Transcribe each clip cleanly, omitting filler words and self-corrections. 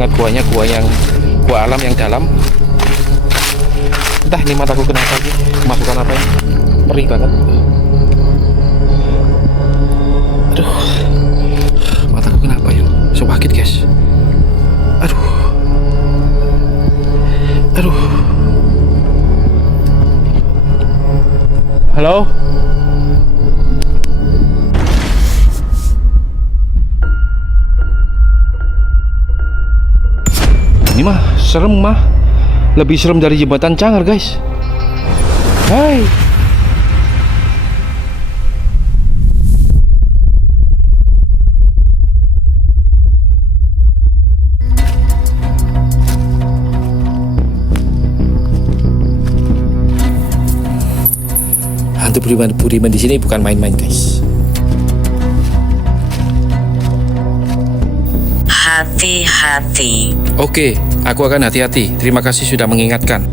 ingat gua yang gua alam yang dalam. Entah ini mataku kenapa sih, kemasukan apa ya, perih banget. Aduh, mataku kenapa ya, sakit guys. Aduh. Halo. Ini mah serem mah. Lebih serem dari jembatan Cangar, guys. Hai. Hantu Budiman di sini bukan main-main, guys. Hati-hati. Oke, aku akan hati-hati. Terima kasih sudah mengingatkan.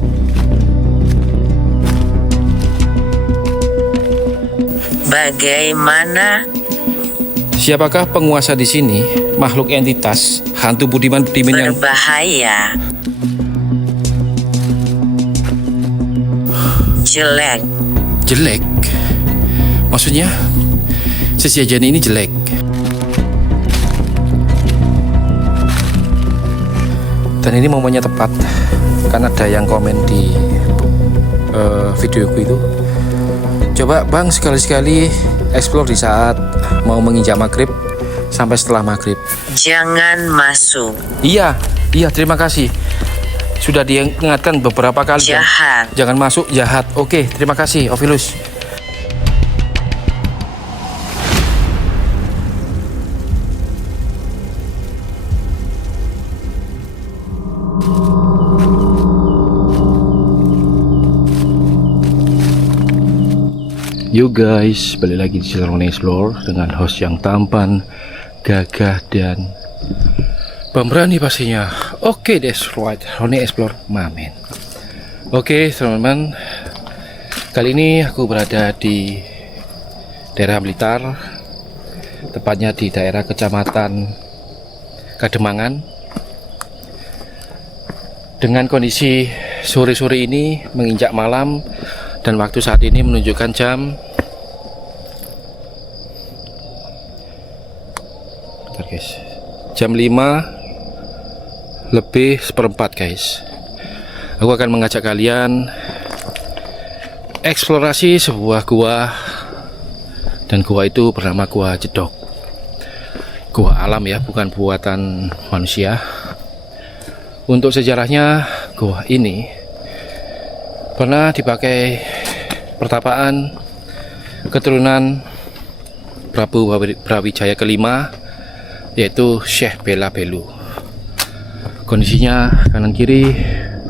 Bagaimana? Siapakah penguasa di sini? Makhluk entitas hantu Budiman yang berbahaya. jelek? Maksudnya sesajen ini jelek? Dan ini momennya tepat, kan ada yang komen di videoku itu, coba bang sekali-sekali explore di saat mau menginjak maghrib sampai setelah maghrib. Jangan masuk. Iya, terima kasih sudah diingatkan beberapa kali. Jahat. Jangan masuk, jahat. Oke, terima kasih Ovilus. Yo guys, balik lagi di channel Roni Explore dengan host yang tampan, gagah dan pemberani pastinya. Oke, that's right, Roni Explore Mamen. Oke teman-teman, kali ini aku berada di daerah Blitar, tepatnya di daerah Kecamatan Kademangan. Dengan kondisi sore-sore ini menginjak malam dan waktu saat ini menunjukkan jam jam 5 lebih seperempat, guys. Aku akan mengajak kalian eksplorasi sebuah gua, dan gua itu bernama Gua Jedok. Gua alam ya, bukan buatan manusia. Untuk sejarahnya, gua ini pernah dipakai pertapaan keturunan Prabu Brawijaya kelima, yaitu Syekh Bela Belu. Kondisinya kanan kiri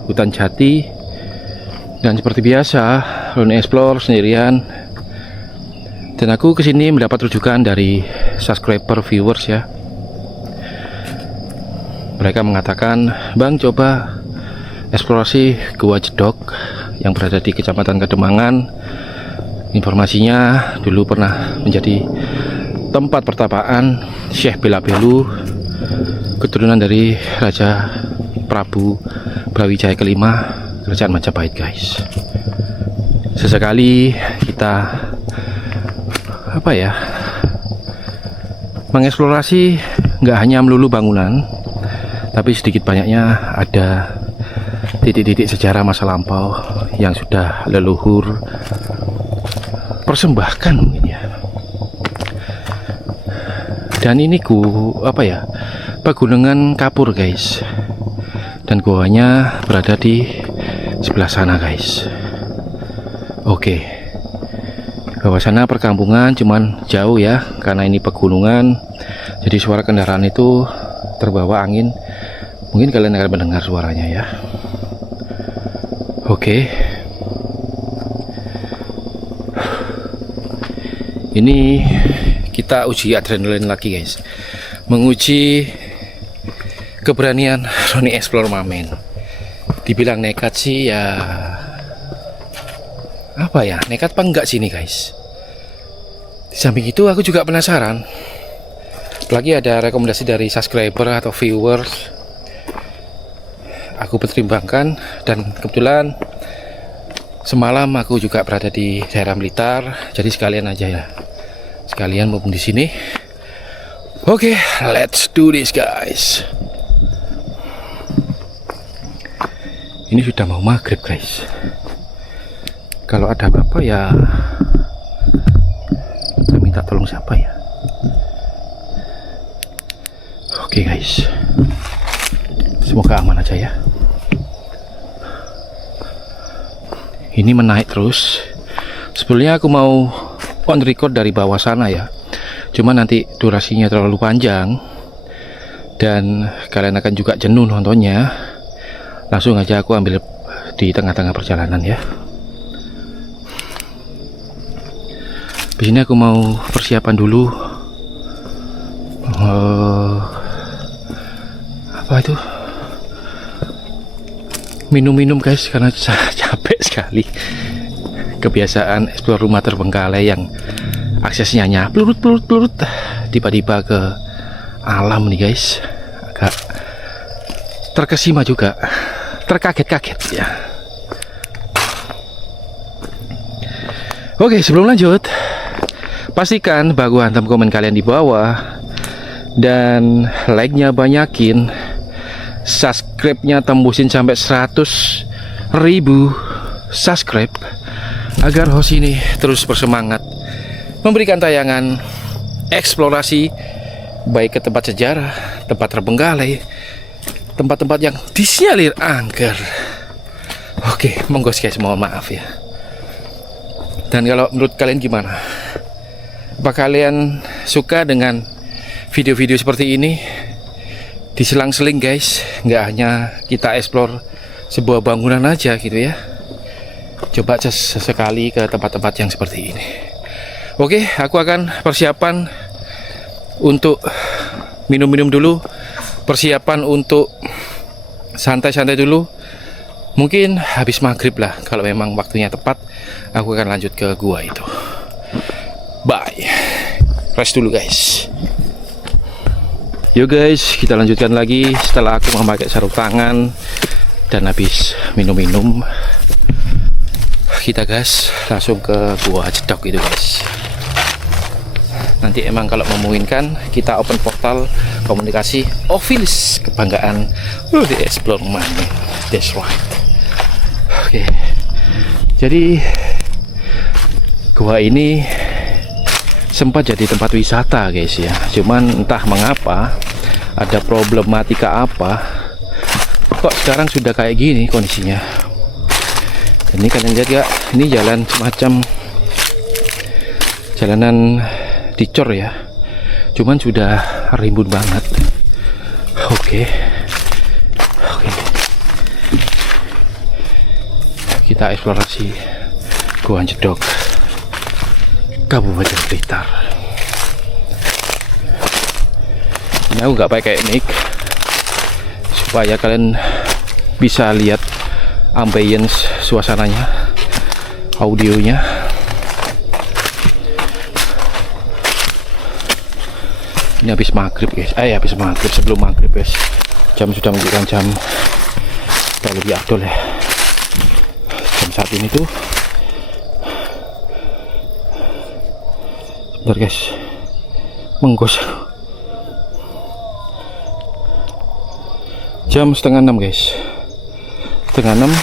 hutan jati, dan seperti biasa Roni Explore sendirian, dan aku kesini mendapat rujukan dari subscriber viewers ya. Mereka mengatakan, bang coba eksplorasi Gua Jedok yang berada di Kecamatan Kademangan. Informasinya dulu pernah menjadi tempat pertapaan Syekh Bela Belu, keturunan dari Raja Prabu Brawijaya kelima, Kerajaan Majapahit, guys. Sesekali kita mengeksplorasi nggak hanya melulu bangunan, tapi sedikit banyaknya ada titik-titik sejarah masa lampau yang sudah leluhur persembahkan mungkin ya. Dan ini pegunungan kapur, guys, dan guanya berada di sebelah sana, guys. Oke, bawah sana perkampungan, cuman jauh ya karena ini pegunungan, jadi suara kendaraan itu terbawa angin. Mungkin kalian akan mendengar suaranya ya. Oke, ini kita uji adrenalin lagi, guys. Menguji keberanian Roni Explore Mamen. Dibilang nekat sih ya, nekat apa enggak sih ini, guys. Di samping itu aku juga penasaran, apalagi ada rekomendasi dari subscriber atau viewers aku pertimbangkan, dan kebetulan semalam aku juga berada di daerah Blitar, jadi sekalian aja ya, sekalian mumpung di sini. Oke, let's do this guys. Ini sudah mau maghrib guys. Kalau ada apa-apa ya kita minta tolong siapa ya. Oke guys, semoga aman aja ya. Ini menaik terus. Sebelumnya aku mau on record dari bawah sana ya, cuma nanti durasinya terlalu panjang dan kalian akan juga jenuh nontonnya. Langsung aja aku ambil di tengah-tengah perjalanan ya. Di sini aku mau persiapan dulu. Apa itu? Minum-minum guys, karena capek sekali. Kebiasaan explore rumah terbengkalai yang aksesnya pelurut, tiba-tiba ke alam nih guys. Agak terkesima juga, terkaget-kaget ya. Oke, sebelum lanjut, pastikan baku hantam komen kalian di bawah dan like-nya banyakin, subscribe-nya tembusin sampai 100.000 subscribe agar host ini terus bersemangat memberikan tayangan eksplorasi baik ke tempat sejarah, tempat terbengkalai, tempat-tempat yang disinyalir angker. Oke, monggo guys, mohon maaf ya. Dan kalau menurut kalian gimana? Apa kalian suka dengan video-video seperti ini? Diselang-seling guys, nggak hanya kita explore sebuah bangunan aja gitu ya. Coba sesekali ke tempat-tempat yang seperti ini. Oke, aku akan persiapan untuk minum-minum dulu, persiapan untuk santai-santai dulu. Mungkin habis maghrib lah, kalau memang waktunya tepat, aku akan lanjut ke gua itu. Bye, rest dulu guys. Yuk guys, kita lanjutkan lagi setelah aku memakai sarung tangan dan habis minum-minum. Kita gas langsung ke gua Jedok itu guys. Nanti emang kalau memungkinkan kita open portal komunikasi Ophilis, kebanggaan di explore mana. That's right. Oke. Jadi gua ini sempat jadi tempat wisata guys ya, cuman entah mengapa ada problematika apa kok sekarang sudah kayak gini kondisinya. Dan ini kalian lihat gak, ini jalan semacam jalanan dicor ya, cuman sudah rimbun banget. Oke. Kita eksplorasi Gua Jedok, Kabupaten Blitar. Ini aku nggak pakai mic supaya kalian bisa lihat ambience suasananya, audionya. Ini habis maghrib guys, habis maghrib, sebelum maghrib guys. Jam sudah menunjukkan jam lebih afdol ya. Jam saat ini tuh, sebentar guys, menggos. Jam 5:30 guys, 5:30,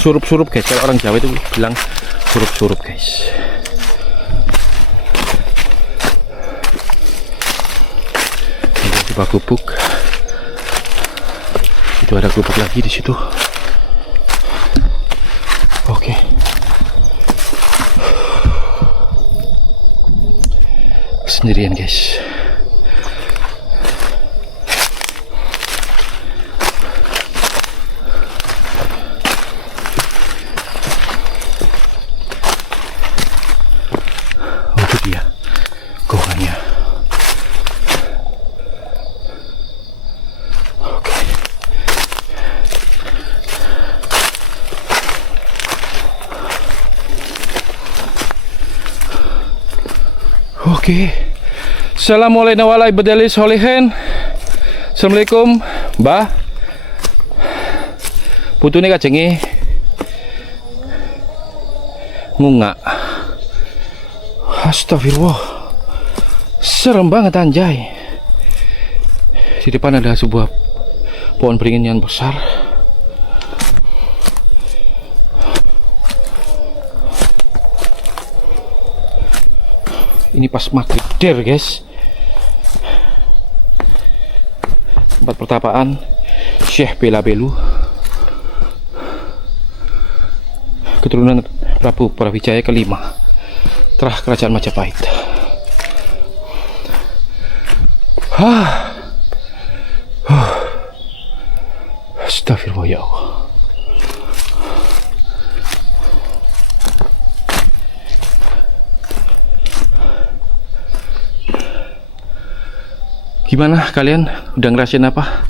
surup-surup guys. Kalau orang Jawa itu bilang surup-surup guys. Ini coba gubuk. Itu ada gubuk lagi di situ. Oke. Sendirian guys. Oh, itu dia goanya. Oke. Oke. Assalamualaikum warahmatullahi wabarakatuh. Assalamualaikum, Mbah. Putune kajenge ngungak. Astagfirullah. Serem banget anjay. Di depan ada sebuah pohon beringin yang besar. Ini pas maghrib der guys. Tempat pertapaan Syekh Bela Belu, keturunan Prabu Brawijaya kelima, terah kerajaan Majapahit. Astagfirullah ya Allah. Gimana kalian? Udah ngerasain apa?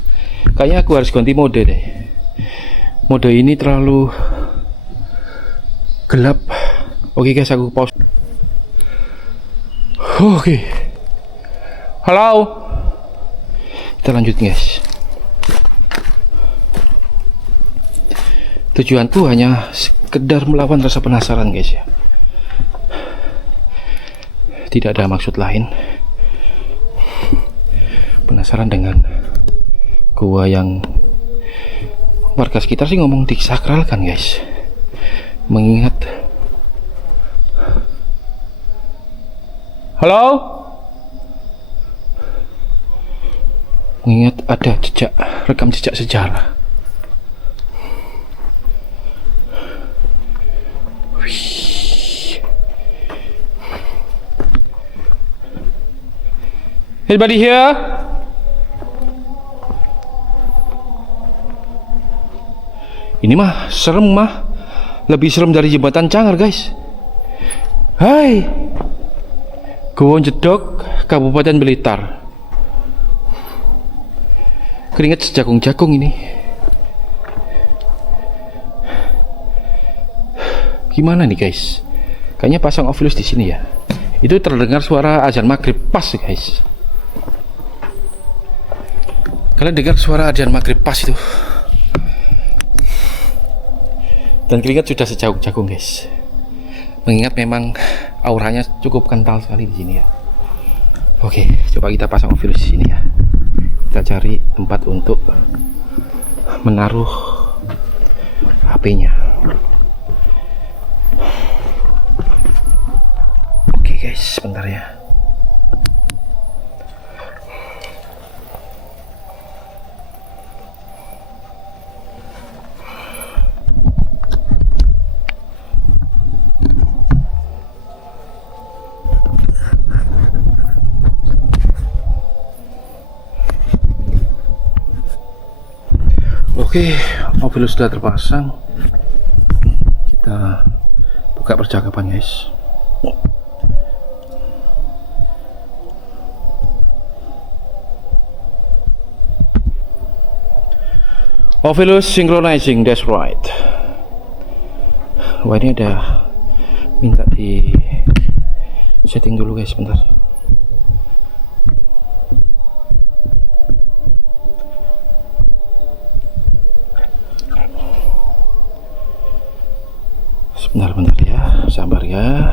Kayaknya aku harus ganti mode deh. Mode ini terlalu gelap. Oke guys, aku pause. Oke. Halo. Kita lanjut guys. Tujuanku hanya sekedar melawan rasa penasaran guys ya. Tidak ada maksud lain. Penasaran dengan gua yang warga sekitar sih ngomong disakralkan guys, mengingat mengingat ada rekam jejak sejarah. Anybody here? Ini mah serem mah, lebih serem dari jembatan Cangar guys. Hai, Gowo Jedog, Kabupaten Blitar. Keringet sejagung-jagung ini. Gimana nih guys? Kayaknya pasang Ovilus di sini ya. Itu terdengar suara azan maghrib pas guys. Kalian dengar suara azan maghrib pas itu? Dan keringat sudah sejagung-jagung guys. Mengingat memang auranya cukup kental sekali di sini ya. Oke, coba kita pasang Ovilus di sini ya. Kita cari tempat untuk menaruh HP-nya. Oke guys, sebentar ya. Oke, Ovilus sudah terpasang. Kita buka percakapan guys. Ovilus synchronizing, that's right. Wah, ini ada minta di setting dulu guys, sebentar. Bentar ya, sabar ya.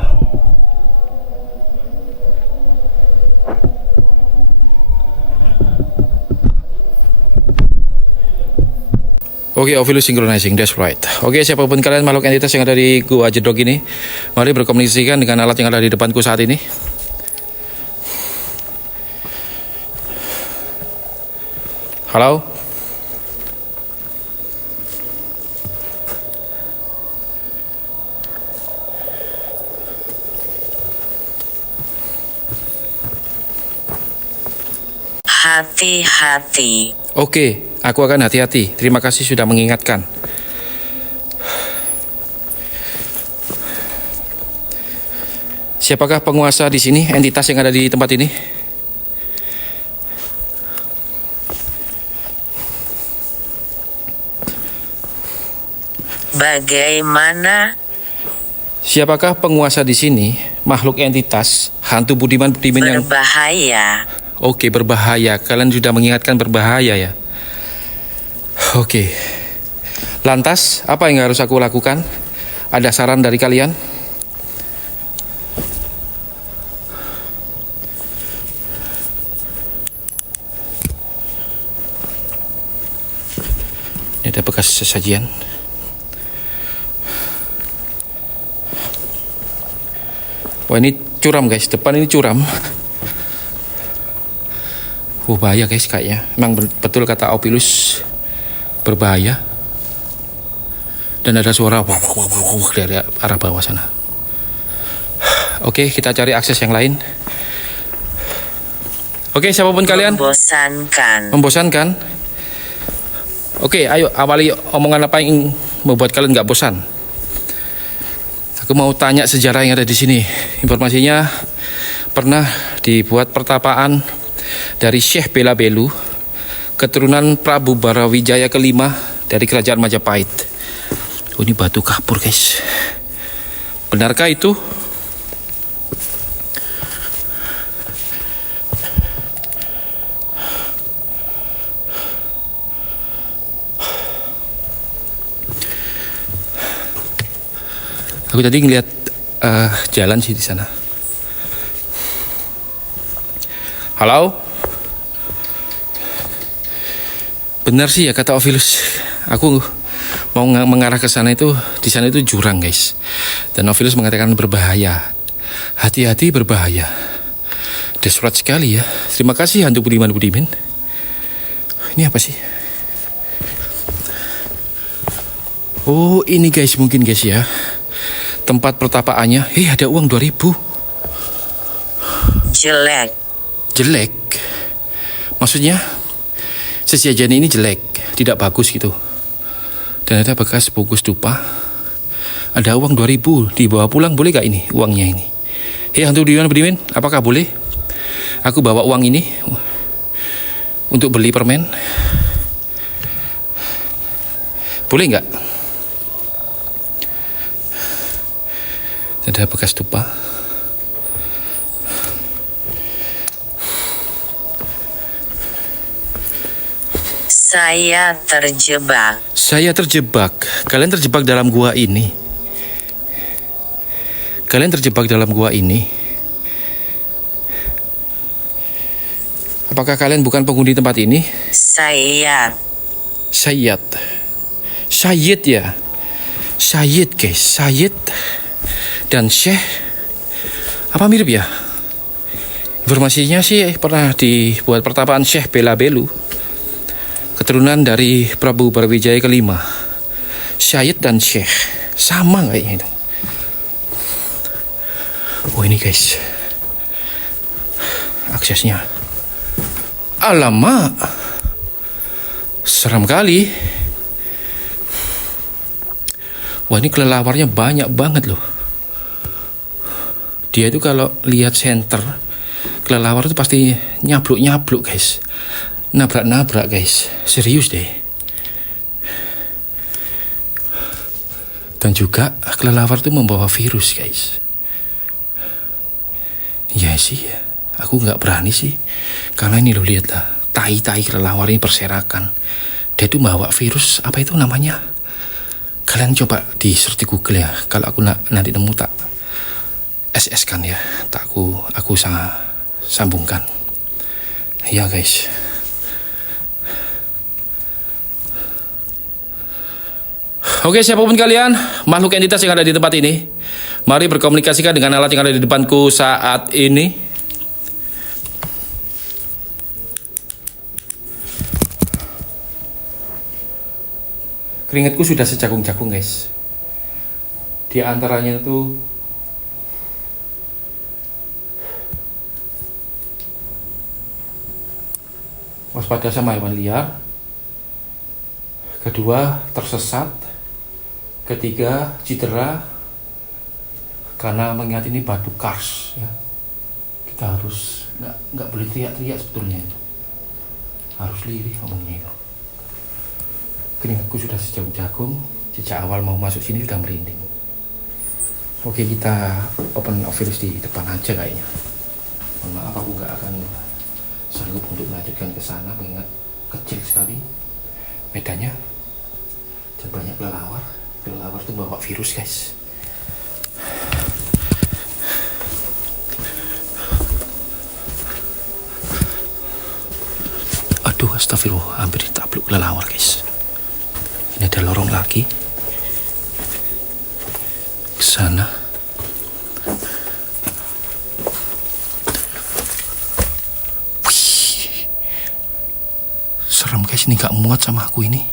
Oke, Ovilus synchronizing, that's right. Oke, siapapun kalian makhluk entitas yang ada di Gua Jedog ini, mari berkomunikasikan dengan alat yang ada di depanku saat ini. Halo? Hati-hati. Oke, aku akan hati-hati. Terima kasih sudah mengingatkan. Siapakah penguasa di sini, entitas yang ada di tempat ini? Bagaimana? Siapakah penguasa di sini, makhluk entitas, hantu budiman yang Berbahaya. Oke, berbahaya. Kalian sudah mengingatkan berbahaya ya. Oke. Lantas, apa yang harus aku lakukan? Ada saran dari kalian? Ini ada bekas sesajian. Wah, ini curam guys, depan ini curam. Bahaya guys kayaknya. Emang betul kata Opilus, berbahaya. Dan ada suara dari arah bawah sana. Oke, kita cari akses yang lain. Oke, siapapun kalian. Membosankan. Membosankan? Oke, ayo awali omongan apa yang membuat kalian nggak bosan. Aku mau tanya sejarah yang ada di sini. Informasinya pernah dibuat pertapaan dari Syekh Belabelu, keturunan Prabu Barawijaya kelima dari kerajaan Majapahit. Oh, ini batu kapur guys. Benarkah itu? Aku tadi ngeliat jalan sih di sana. Halo? Benar sih ya kata Opilus. Aku mau mengarah ke sana itu, di sana itu jurang guys. Dan Opilus mengatakan berbahaya. Hati-hati, berbahaya. Desperate sekali ya. Terima kasih Hantu Budiman. Ini apa sih? Oh, ini guys, mungkin guys ya. Tempat pertapaannya. Ada uang 2.000. Jelek. Maksudnya sesajen ini jelek, tidak bagus gitu. Dan ada bekas buku stupa. Ada uang 2.000, dibawa pulang boleh gak ini uangnya ini? Hantu Budiman, apakah boleh aku bawa uang ini untuk beli permen? Boleh nggak? Ada bekas stupa. Saya terjebak. Kalian terjebak dalam gua ini. Apakah kalian bukan penghuni tempat ini? Sayyid ya. Sayyid guys. Sayyid dan Syekh. Apa mirip ya? Informasinya sih pernah dibuat pertapaan Syekh Belabelu, keturunan dari Prabu Barawijaya kelima. Sayyid dan Syekh sama kayaknya itu. Oh, ini guys aksesnya. Alamak, serem kali. Wah, ini kelelawarnya banyak banget loh. Dia itu kalau lihat center kelelawar itu pasti nyabluk guys, nabrak guys, serius deh. Dan juga kelelawar itu membawa virus guys. Ya sih, aku nggak berani sih, karena ini lo lihat lah, tai kelelawar ini berserakan. Dia itu bawa virus, apa itu namanya? Kalian coba di search di Google ya. Kalau aku nanti nemu tak SS kan ya, tak aku sambungkan ya guys. Oke, siapapun kalian, makhluk entitas yang ada di tempat ini, mari berkomunikasikan dengan alat yang ada di depanku saat ini. Keringatku sudah sejagung-jagung guys. Di antaranya itu waspada sama hewan liar, kedua tersesat, ketiga cedera karena mengingat ini batu kars ya. Kita harus nggak boleh teriak-teriak sebetulnya, harus lirih ngomongnya itu. Keringatku sudah sejagung-jagung, sejak awal mau masuk sini sudah merinding. Oke, kita open Opilus di depan aja kayaknya. Mohon maaf, aku nggak akan sanggup untuk melanjutkan ke sana mengingat kecil sekali medannya. Dan banyak kelelawar. Kelelawar tuh bawa virus guys. Aduh, astagfirullah, hampir ditabluk kelelawar guys. Ini ada lorong lagi. Ke sana. Wih. Serem guys, ini gak muat sama aku ini.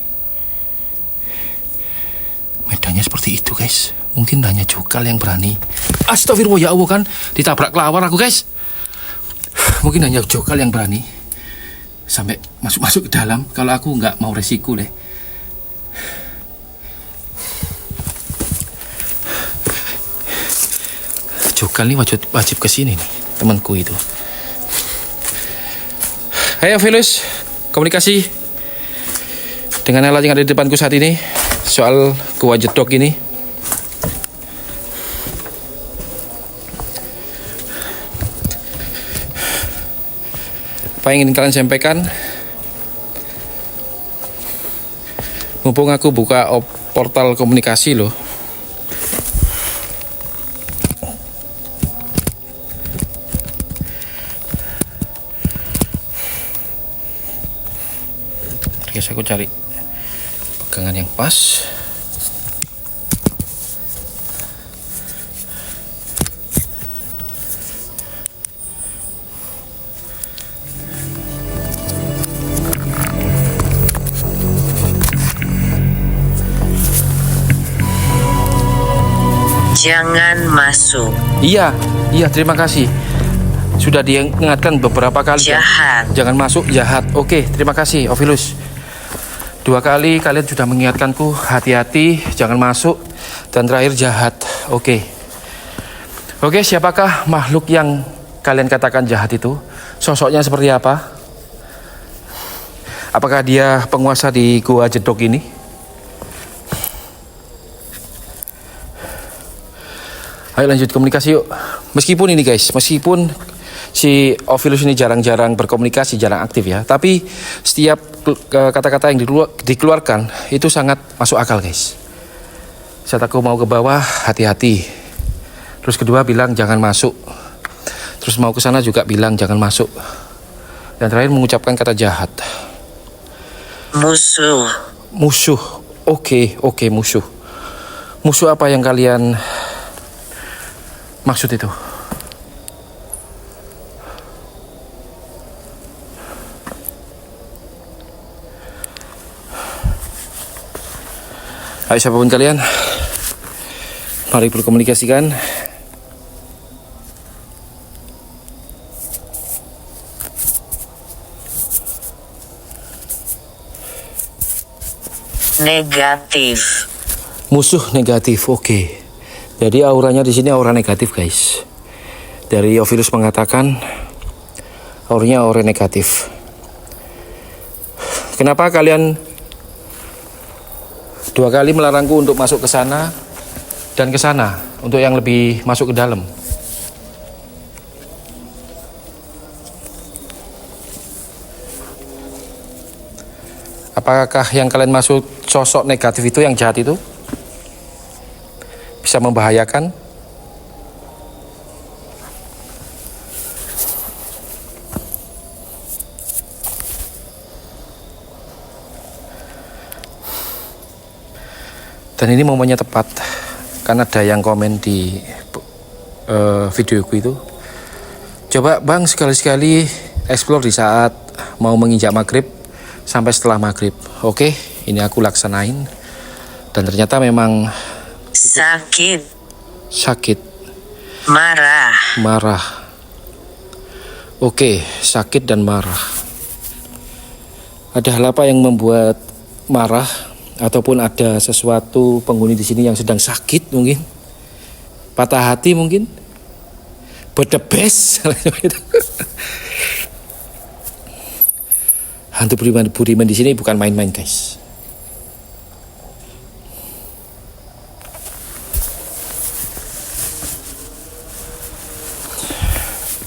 Medannya seperti itu guys. Mungkin hanya Jokal yang berani. Astagfirullah, ya Allah, kan ditabrak kelawar aku guys. Mungkin hanya Jokal yang berani sampai masuk ke dalam. Kalau aku nggak mau resiko deh. Jokal nih wajib kesini nih, temanku itu. Hai Ovilus, komunikasi dengan alat yang ada di depanku saat ini soal gua jedok ini. Apa yang ingin kalian sampaikan? Mumpung aku buka portal komunikasi loh. Guys, aku cari pegangan yang pas. Jangan masuk. Iya, terima kasih. Sudah diingatkan beberapa kali. Jahat. Jangan masuk, jahat. Oke, terima kasih Ovilus. 2 kali kalian sudah mengingatkanku, hati-hati, jangan masuk, dan terakhir jahat. Oke, siapakah makhluk yang kalian katakan jahat itu? Sosoknya seperti apa? Apakah dia penguasa di gua jedok ini? Ayo lanjut komunikasi yuk. Meskipun ini guys, meskipun si Ovilus ini jarang-jarang berkomunikasi, jarang aktif ya, tapi setiap kata-kata yang dikeluarkan itu sangat masuk akal guys. Saat aku mau ke bawah, hati-hati. Terus kedua bilang jangan masuk. Terus mau ke sana juga bilang jangan masuk. Dan terakhir mengucapkan kata jahat. Musuh. Oke, musuh. Musuh apa yang kalian maksud itu? Ayo siapapun kalian, mari berkomunikasikan. Negatif. Musuh negatif, oke. Jadi auranya di sini aura negatif guys. Dari Ovilus mengatakan auranya aura negatif. Kenapa kalian 2 kali melarangku untuk masuk ke sana dan ke sana untuk yang lebih masuk ke dalam? Apakah yang kalian maksud sosok negatif itu, yang jahat itu bisa membahayakan? Dan ini momennya tepat, karena ada yang komen di videoku itu, coba bang sekali-sekali explore di saat mau menginjak maghrib sampai setelah maghrib. Oke, ini aku laksanain, dan ternyata memang sakit, marah. Oke, sakit dan marah. Ada hal apa yang membuat marah? Ataupun ada sesuatu penghuni di sini yang sedang sakit mungkin, patah hati mungkin, berdebes. Hantu Budiman di sini bukan main-main guys.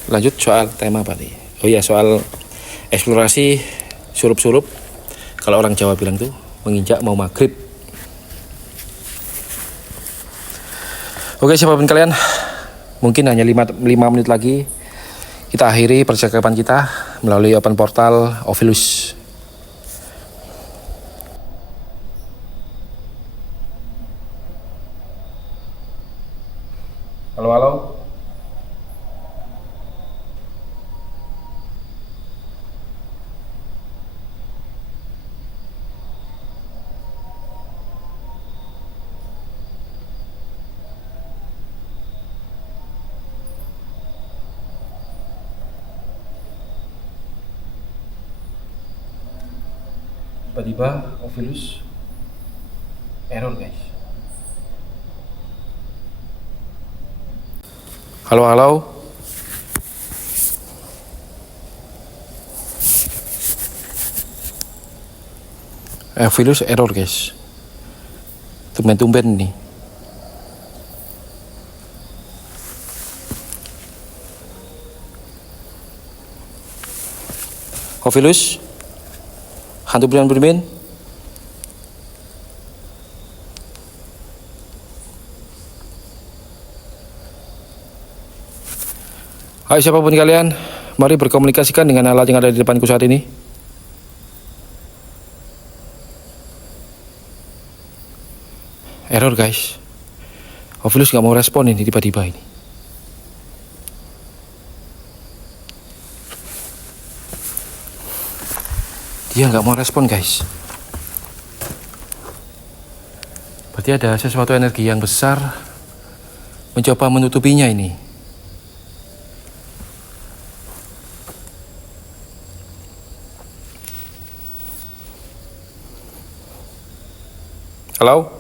Lanjut soal tema apa nih? Oh iya, soal eksplorasi surup-surup. Kalau orang Jawa bilang tuh menginjak mau maghrib. Oke, siapapun kalian, mungkin hanya 5 menit lagi kita akhiri percakapan kita melalui open portal Ovilus. Halo, halo. Tiba-tiba Ovilus error guys. Halo, halo. Ovilus error guys. Tumben-tumben nih. Ovilus, hantu bulan bermain. Hai siapapun kalian, mari berkomunikasikan dengan alat yang ada di depanku saat ini. Error guys. Ovilus nggak mau respon ini tiba-tiba ini. Dia nggak mau respon guys. Berarti ada sesuatu energi yang besar mencoba menutupinya ini. Halo?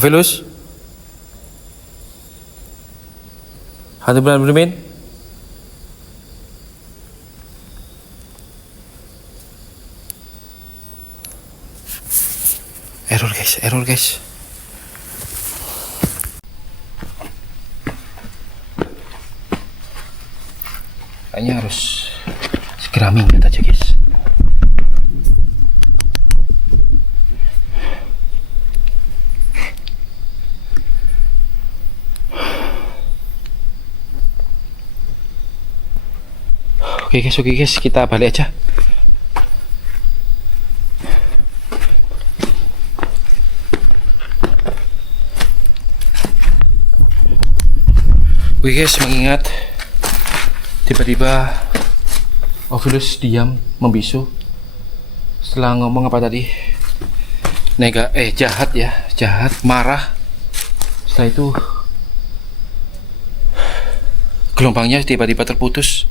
Ovilus? Hantu bulan bermain? Error guys. Kayaknya harus segera minggat aja guys. Oke guys, kita balik aja. Oke guys, mengingat tiba-tiba Ovilus diam, membisu. Setelah ngomong apa tadi? Jahat, marah. Setelah itu gelombangnya tiba-tiba terputus.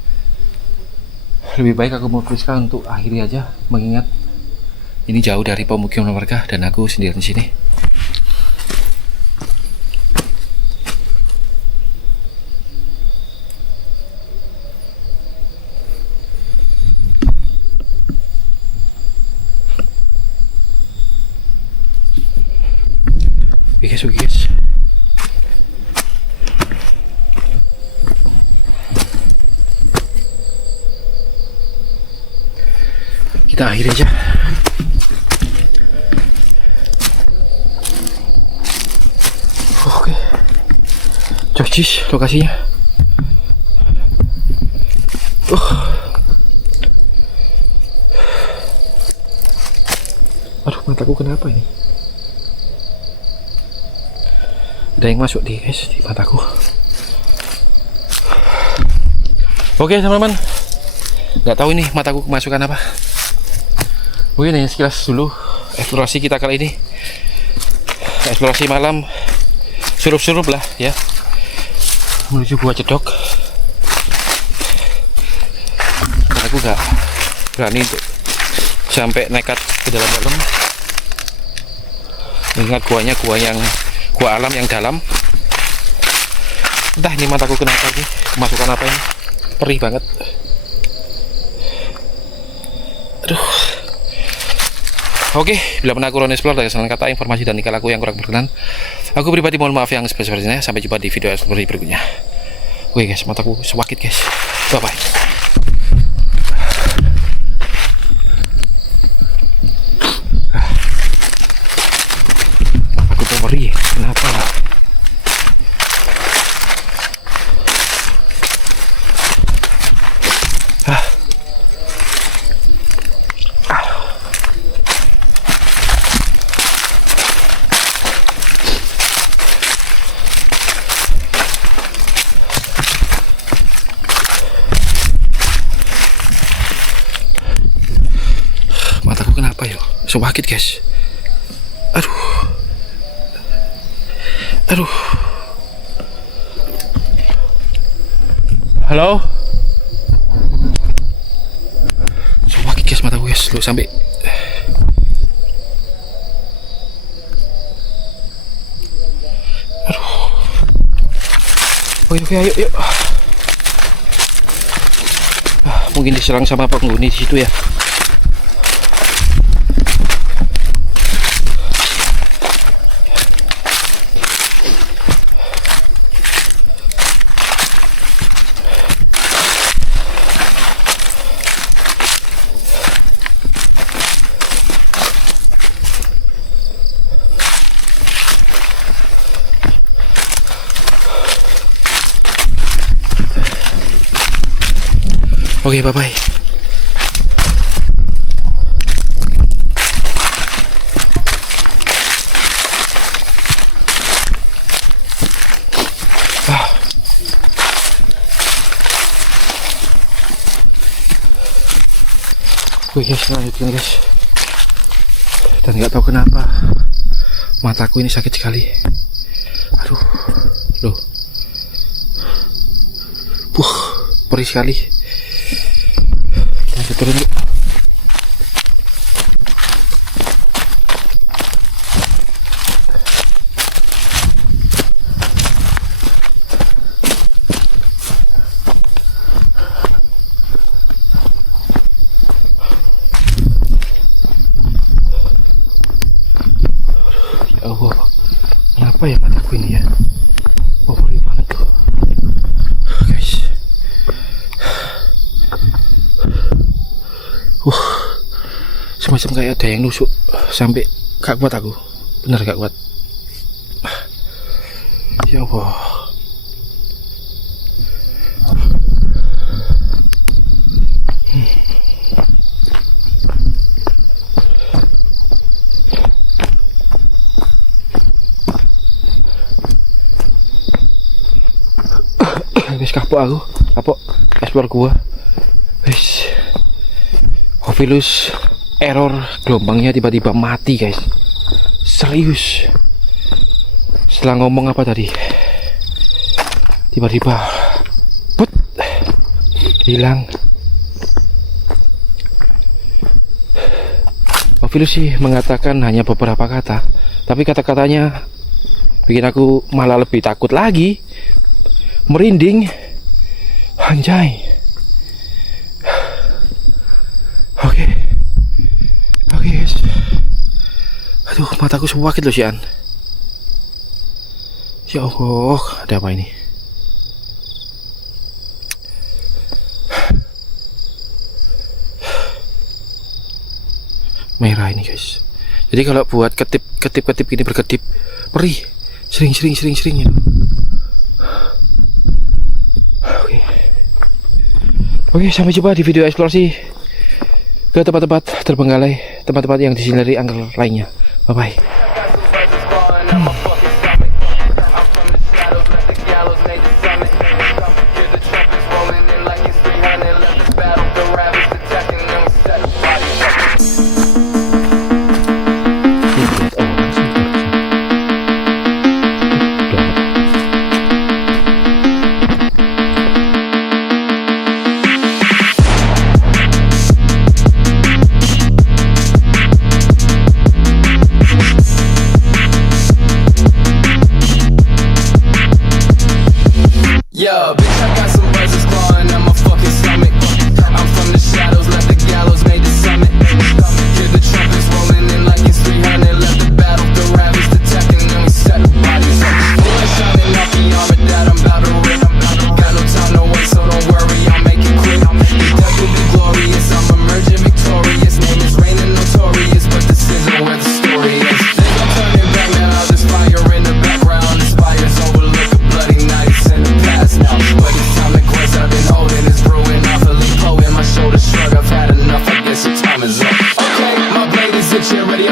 Lebih baik aku memutuskan untuk akhiri aja, mengingat ini jauh dari pemukiman warga dan aku sendirian di sini. Oke guys. Kita akhiri aja. Oke. Cocis lokasinya. Aduh, mataku kenapa ini? Ada yang masuk di mataku. Oke teman-teman, nggak tahu ini mataku kemasukan apa. Mungkin hanya sekilas dulu eksplorasi kita kali ini. Eksplorasi malam surup-surup lah ya, menuju Gua Cedok. Karena aku nggak berani untuk sampai nekat ke dalam-dalam, mengingat guanya gua alam yang dalam. Entah ini mataku kenapa ini, kemasukan apa ini, perih banget. Aduh. Oke, bila mana aku Ron Explore dari kesalahan kata, informasi dan tingkah laku yang kurang berkenan, aku pribadi mohon maaf yang sebesar-besarnya. Sampai jumpa di video Explore berikutnya. Oke guys, mataku sewakit guys. Bye bye. Aku tuh ngeri, kenapa? Mataku kenapa yo? Sewakit guys. Aduh. Halo. Sewakit guys mataku guys. Lu sampai. Aduh. Oke ayo yuk. Mungkin diserang sama penghuni di situ ya. Oke, bye-bye. Oke guys, lanjutkan guys. Dan nggak tahu kenapa mataku ini sakit sekali. Aduh, loh. Perih sekali. Kita turun yuk. Ya Allah, kenapa ya mataku ini ya? Perih banget tuh, guys. Semacam kayak ada yang nusuk sampai gak kuat aku, bener gak kuat. Ya Allah. Wis kapok explore gua. Wis. Ovilus error, gelombangnya tiba-tiba mati guys. Serius. Setelah ngomong apa tadi? Tiba-tiba hilang. Ovilus sih mengatakan hanya beberapa kata, tapi kata-katanya bikin aku malah lebih takut lagi. Merinding. Anjay. Oke guys. Aduh, mataku sewakit loh Sian. Ya Allah, ada apa ini? Merah ini guys. Jadi kalau buat ketip gini berkedip, perih. Sering ya. Oke, sampai jumpa di video eksplorasi ke tempat-tempat terbengkalai, tempat-tempat yang disinari angker lainnya. Bye bye. get you ready.